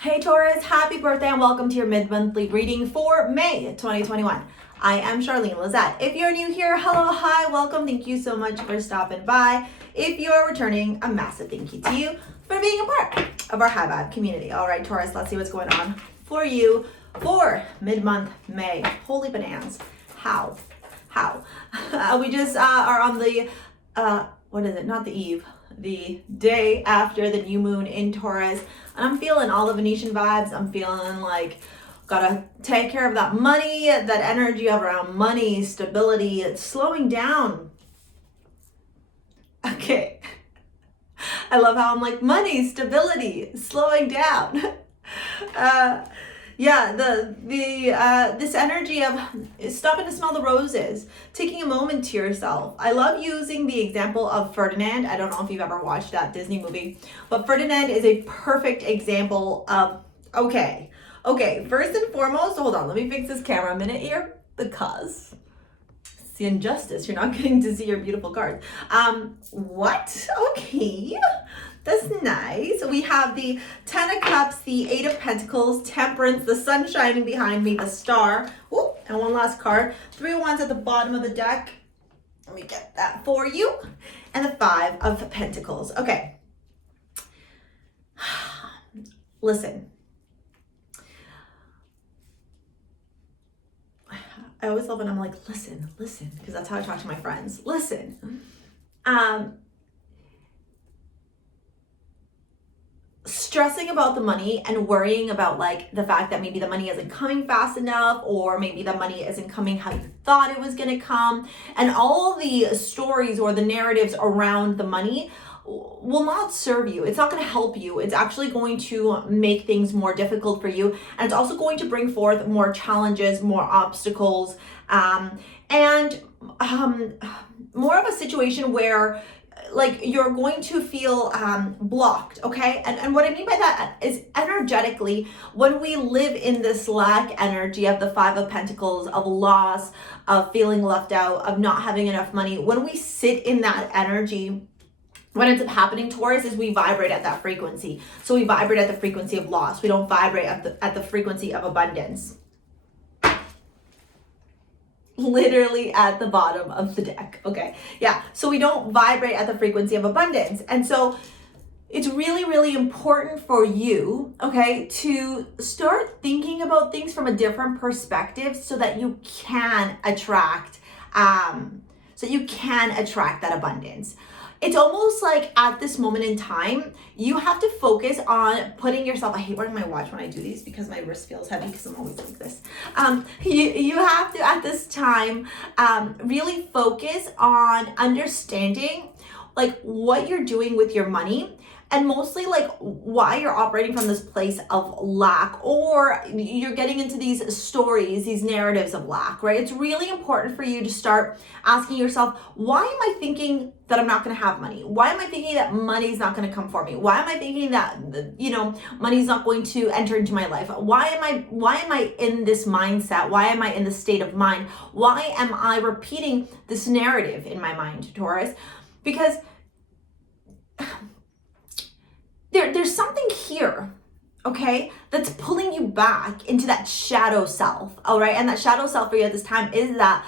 Hey Taurus, happy birthday and welcome to your mid-monthly reading for May 2021. I am Charlene Lizette. If you're new here, hello, hi, welcome. Thank you so much for stopping by. If you're returning, a massive thank you to you for being a part of our high vibe community. All right, Taurus, let's see what's going on for you for mid-month May. Holy bananas. How? We just are on the, what is it? Not the eve. The day after the new moon in Taurus, and I'm feeling all the Venetian vibes. I'm feeling like gotta take care of that money, that energy around money, stability. It's slowing down. Okay. I love how I'm like money, stability, slowing down. Yeah, this energy of stopping to smell the roses, taking a moment to yourself. I love using the example of Ferdinand. I don't know if you've ever watched that Disney movie, but Ferdinand is a perfect example of, okay, first and foremost, hold on, let me fix this camera a minute here, because it's the injustice. You're not getting to see your beautiful cards. What? Okay. That's nice. We have the 10 of Cups, the 8 of Pentacles, Temperance, the sun shining behind me, the star. Ooh, and one last card. 3 of Wands at the bottom of the deck. Let me get that for you. And the 5 of Pentacles. Okay. Listen. I always love when I'm like, listen, because that's how I talk to my friends. Listen. Stressing about the money and worrying about like the fact that maybe the money isn't coming fast enough, or maybe the money isn't coming how you thought it was going to come, and all the stories or the narratives around the money will not serve you. It's not going to help you. It's actually going to make things more difficult for you, and it's also going to bring forth more challenges, more obstacles, and more of a situation where like you're going to feel blocked, okay? And what I mean by that is energetically, when we live in this lack energy of the 5 of Pentacles, of loss, of feeling left out, of not having enough money, when we sit in that energy, what ends up happening to us is we vibrate at that frequency. So we vibrate at the frequency of loss. We don't vibrate at the frequency of abundance. Literally at the bottom of the deck. Okay. Yeah. So we don't vibrate at the frequency of abundance. And so it's really, really important for you, okay, to start thinking about things from a different perspective so that you can attract, that abundance. It's almost like at this moment in time, you have to focus on putting yourself, I hate wearing my watch when I do these because my wrist feels heavy because I'm always like this. You have to, at this time, really focus on understanding like what you're doing with your money, and mostly like why you're operating from this place of lack, or you're getting into these stories, these narratives of lack, right? It's really important for you to start asking yourself, why am I thinking that I'm not going to have money? Why am I thinking that money's not going to come for me? Why am I thinking that, money's not going to enter into my life? Why am I in this mindset? Why am I in this state of mind? Why am I repeating this narrative in my mind, Taurus? Because there's something here, okay, that's pulling you back into that shadow self, all right? And that shadow self for you at this time is that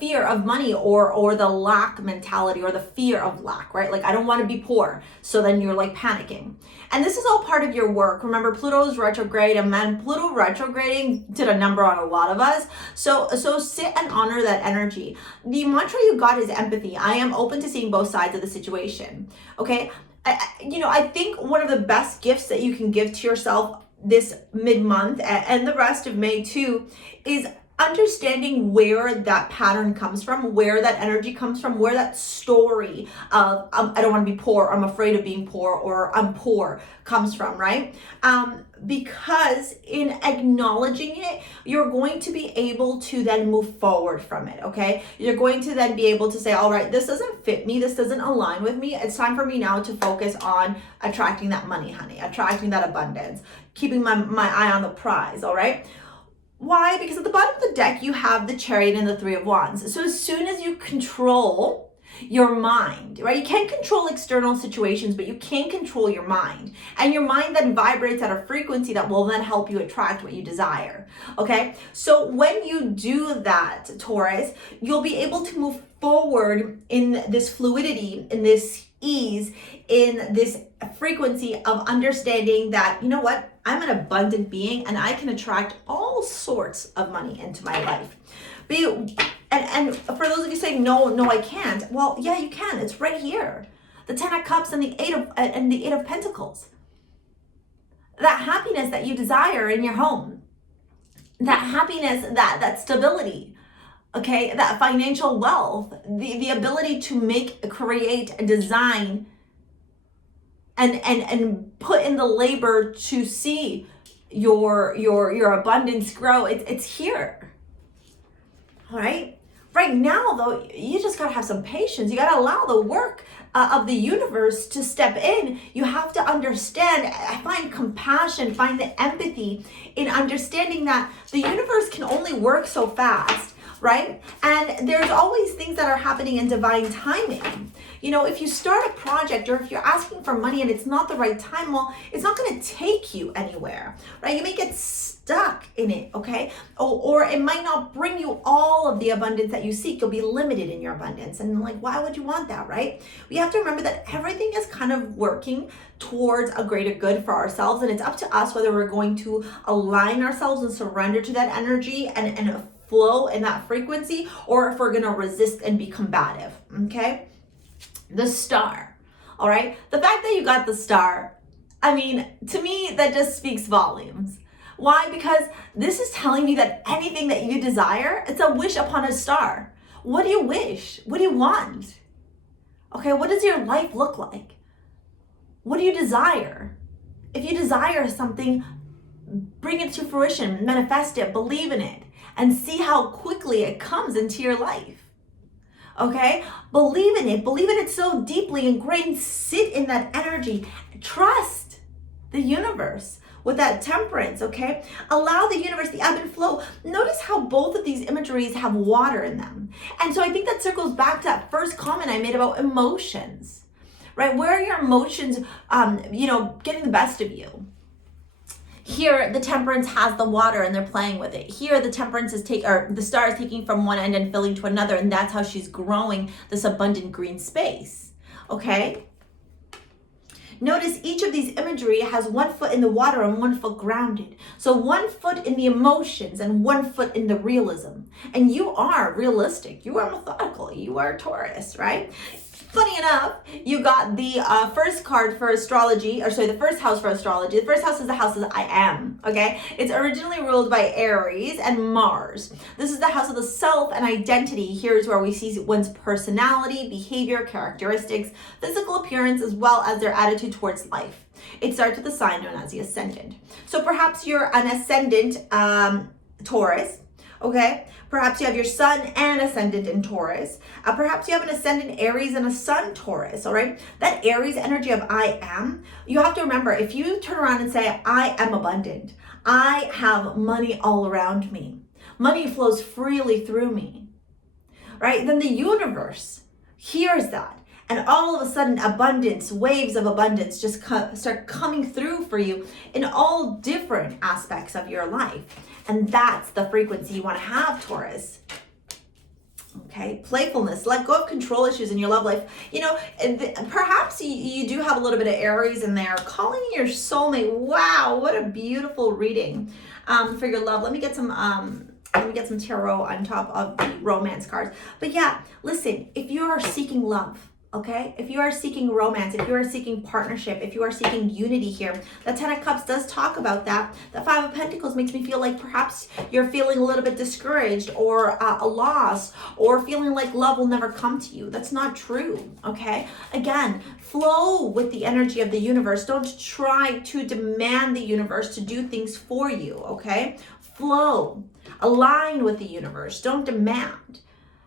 fear of money, or the lack mentality, or the fear of lack, right? Like, I don't want to be poor. So then you're like panicking. And this is all part of your work. Remember, Pluto's retrograde, and man, Pluto retrograding did a number on a lot of us. So sit and honor that energy. The mantra you got is empathy. I am open to seeing both sides of the situation, okay? I think one of the best gifts that you can give to yourself this mid-month and the rest of May too is understanding where that pattern comes from, where that energy comes from, where that story of I don't want to be poor, I'm afraid of being poor, or I'm poor comes from, right? Because in acknowledging it, you're going to be able to then move forward from it, okay? You're going to then be able to say, all right, this doesn't fit me, this doesn't align with me. It's time for me now to focus on attracting that money, honey, attracting that abundance, keeping my eye on the prize, all right? Why? Because at the bottom of the deck, you have the Chariot and the 3 of Wands. So as soon as you control your mind, right? You can't control external situations, but you can control your mind. And your mind then vibrates at a frequency that will then help you attract what you desire, okay? So when you do that, Taurus, you'll be able to move forward in this fluidity, in this ease, in this frequency of understanding that, you know what, I'm an abundant being and I can attract all sorts of money into my life. And for those of you saying, no, I can't. Well, yeah, you can. It's right here. The 10 of Cups and the Eight of Pentacles. That happiness that you desire in your home. That happiness, that stability. Okay, that financial wealth, the ability to create, design, and put in the labor to see your abundance grow. It's here. All right. Right now, though, you just gotta have some patience. You gotta allow the work of the universe to step in. You have to understand. I find compassion, find the empathy in understanding that the universe can only work so fast. Right? And there's always things that are happening in divine timing. You know, if you start a project or if you're asking for money and it's not the right time, well, it's not going to take you anywhere, right? You may get stuck in it, okay? Or it might not bring you all of the abundance that you seek. You'll be limited in your abundance. And like, why would you want that, right? We have to remember that everything is kind of working towards a greater good for ourselves. And it's up to us whether we're going to align ourselves and surrender to that energy and flow in that frequency, or if we're gonna resist and be combative, okay? The Star, all right? The fact that you got the Star, I mean, to me, that just speaks volumes. Why? Because this is telling me that anything that you desire, it's a wish upon a star. What do you wish? What do you want? Okay, what does your life look like? What do you desire? If you desire something, bring it to fruition, manifest it, believe in it, and see how quickly it comes into your life. Okay? Believe in it so deeply ingrained. Sit in that energy. Trust the universe with that Temperance, okay? Allow the universe, the ebb and flow. Notice how both of these imageries have water in them. And so I think that circles back to that first comment I made about emotions, right? Where are your emotions, getting the best of you? Here, the Temperance has the water and they're playing with it. Here, the Temperance the Star is taking from one end and filling to another, and that's how she's growing this abundant green space, okay? Notice each of these imagery has 1 foot in the water and 1 foot grounded. So 1 foot in the emotions and 1 foot in the realism. And you are realistic. You are methodical. You are Taurus, right? Funny enough, you got the first card for astrology, the first house for astrology. The first house is the house of the I am, okay? It's originally ruled by Aries and Mars. This is the house of the self and identity. Here's where we see one's personality, behavior, characteristics, physical appearance, as well as their attitude towards life. It starts with the sign known as the ascendant. So perhaps you're an ascendant Taurus, okay? Perhaps you have your sun and ascendant in Taurus. Perhaps you have an ascendant Aries and a sun Taurus, all right? That Aries energy of I am, you have to remember, if you turn around and say, I am abundant, I have money all around me, money flows freely through me, right? Then the universe hears that. And all of a sudden, abundance, waves of abundance just start coming through for you in all different aspects of your life. And that's the frequency you want to have, Taurus. Okay, playfulness, let go of control issues in your love life. You know, perhaps you do have a little bit of Aries in there. Calling in your soulmate. Wow, what a beautiful reading for your love. Let me get some tarot on top of the romance cards. But yeah, listen, if you are seeking love, okay, if you are seeking romance, if you are seeking partnership, if you are seeking unity here, the 10 of Cups does talk about that. The 5 of Pentacles makes me feel like perhaps you're feeling a little bit discouraged or a loss, or feeling like love will never come to you. That's not true, okay? Again, flow with the energy of the universe. Don't try to demand the universe to do things for you, okay? Flow, align with the universe. Don't demand.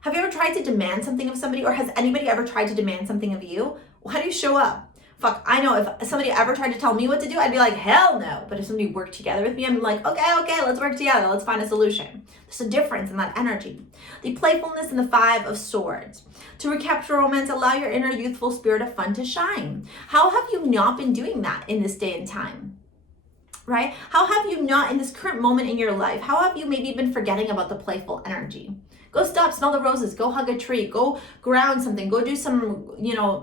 Have you ever tried to demand something of somebody, or has anybody ever tried to demand something of you? How do you show up? fuck, I know if somebody ever tried to tell me what to do, I'd be like, hell no. But if somebody worked together with me, I'm like, okay, let's work together. Let's find a solution. There's a difference in that energy. The playfulness and the 5 of Swords. To recapture romance, allow your inner youthful spirit of fun to shine. How have you not been doing that in this day and time? Right? How have you not, in this current moment in your life, how have you maybe been forgetting about the playful energy? Go stop, smell the roses, go hug a tree, go ground something, go do some,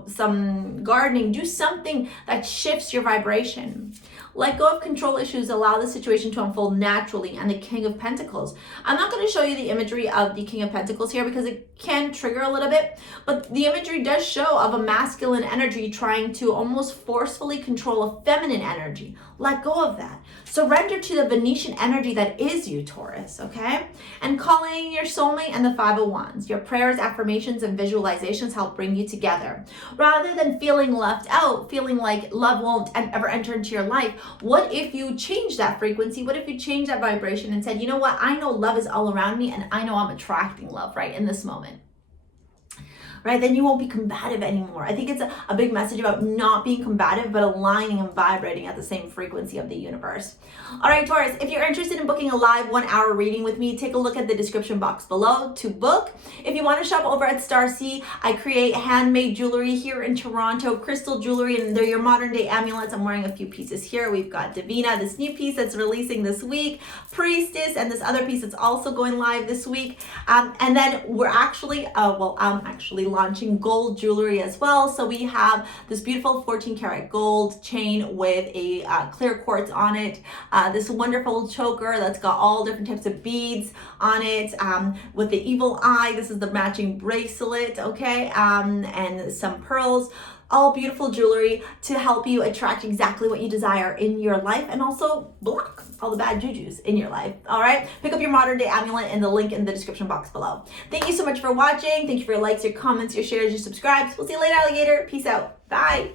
some gardening, do something that shifts your vibration. Let go of control issues, allow the situation to unfold naturally. And the King of Pentacles. I'm not going to show you the imagery of the King of Pentacles here because it can trigger a little bit, but the imagery does show of a masculine energy trying to almost forcefully control a feminine energy. Let go of that. Surrender to the Venetian energy that is you, Taurus, okay? And calling in your soulmate and the 5 of Wands. Your prayers, affirmations, and visualizations help bring you together. Rather than feeling left out, feeling like love won't ever enter into your life, what if you change that frequency? What if you change that vibration and said, you know what? I know love is all around me and I know I'm attracting love right in this moment. Right? Then you won't be combative anymore. I think it's a big message about not being combative, but aligning and vibrating at the same frequency of the universe. All right, Taurus, if you're interested in booking a live 1-hour reading with me, take a look at the description box below to book. If you want to shop over at STARSEA, I create handmade jewelry here in Toronto, crystal jewelry, and they're your modern day amulets. I'm wearing a few pieces here. We've got Divina, this new piece that's releasing this week, Priestess, and this other piece that's also going live this week. And then we're actually, I'm actually launching gold jewelry as well. So we have this beautiful 14 karat gold chain with a clear quartz on it, this wonderful choker that's got all different types of beads on it, with the evil eye. This is the matching bracelet, okay, and some pearls. All beautiful jewelry to help you attract exactly what you desire in your life and also block all the bad jujus in your life. All right, pick up your modern day amulet in the link in the description box below. Thank you so much for watching. Thank you for your likes, your comments, your shares, your subscribes. We'll see you later, alligator. Peace out. Bye.